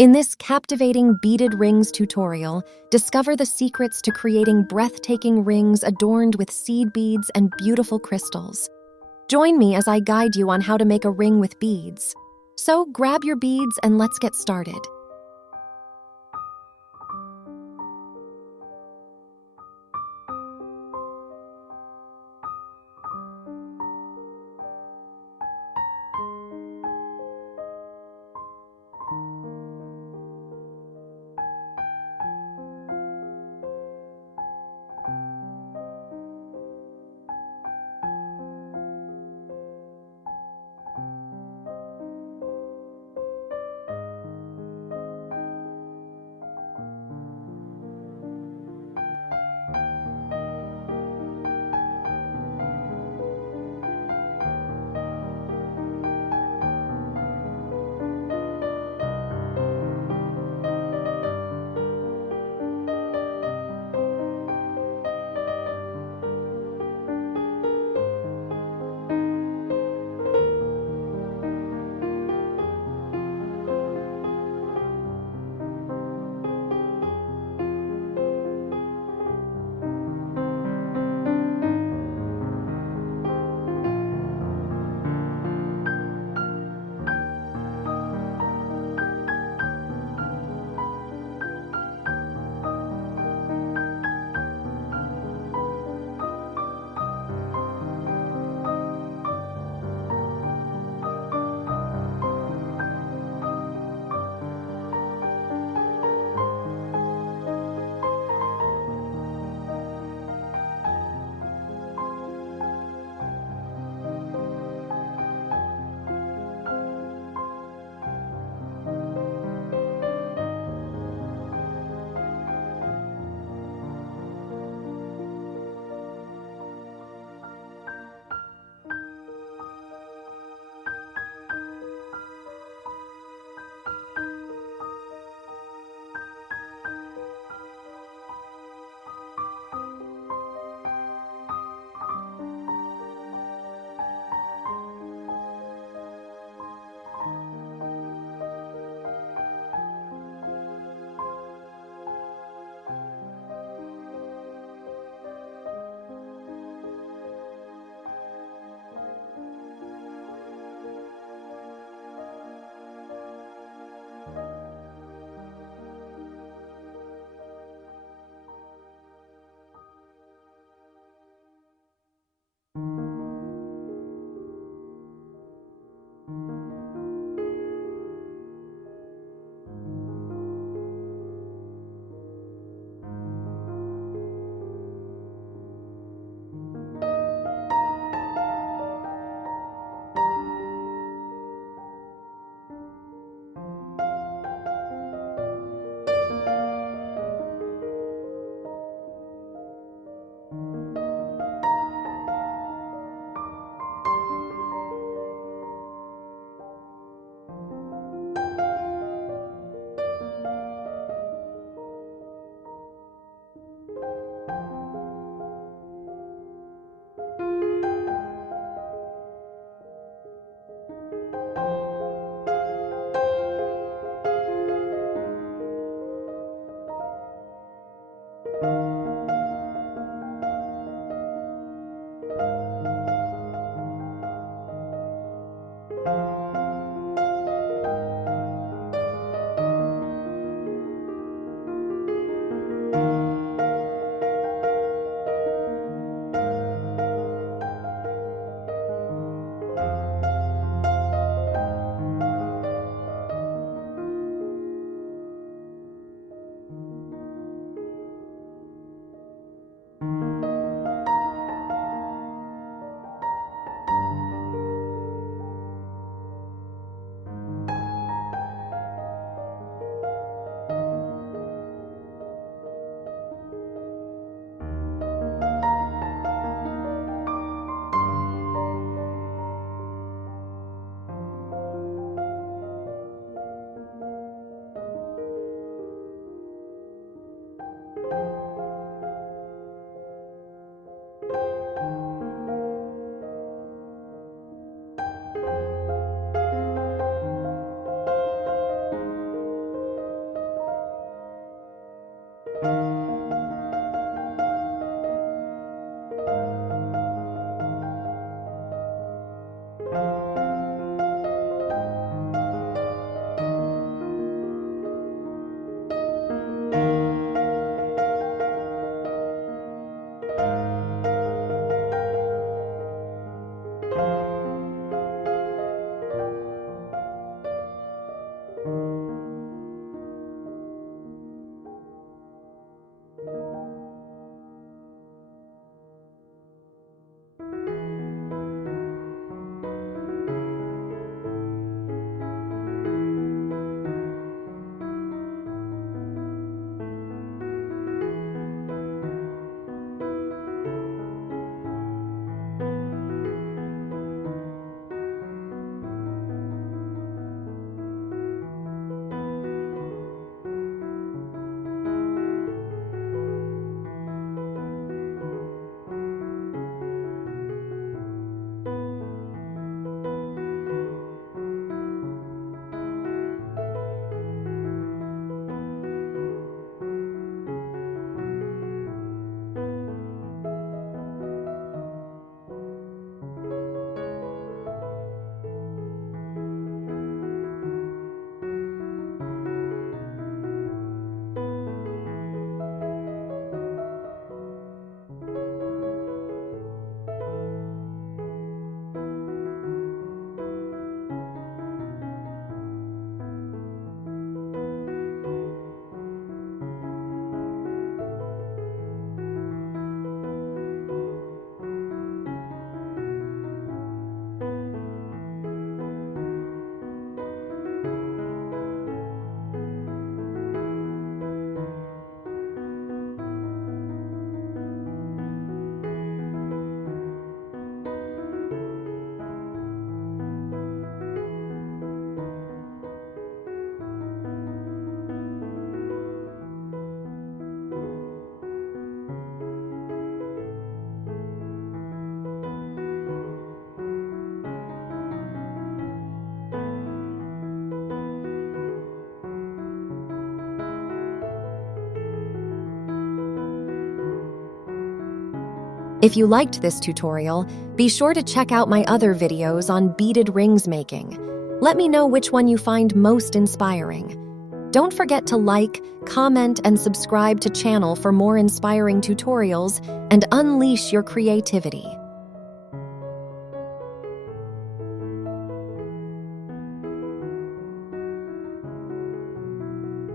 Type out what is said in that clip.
In this captivating beaded rings tutorial, discover the secrets to creating breathtaking rings adorned with seed beads and beautiful crystals. Join me as I guide you on how to make a ring with beads. So grab your beads and let's get started. If you liked this tutorial, be sure to check out my other videos on beaded rings making. Let me know which one you find most inspiring. Don't forget to like, comment, and subscribe to channel for more inspiring tutorials and unleash your creativity.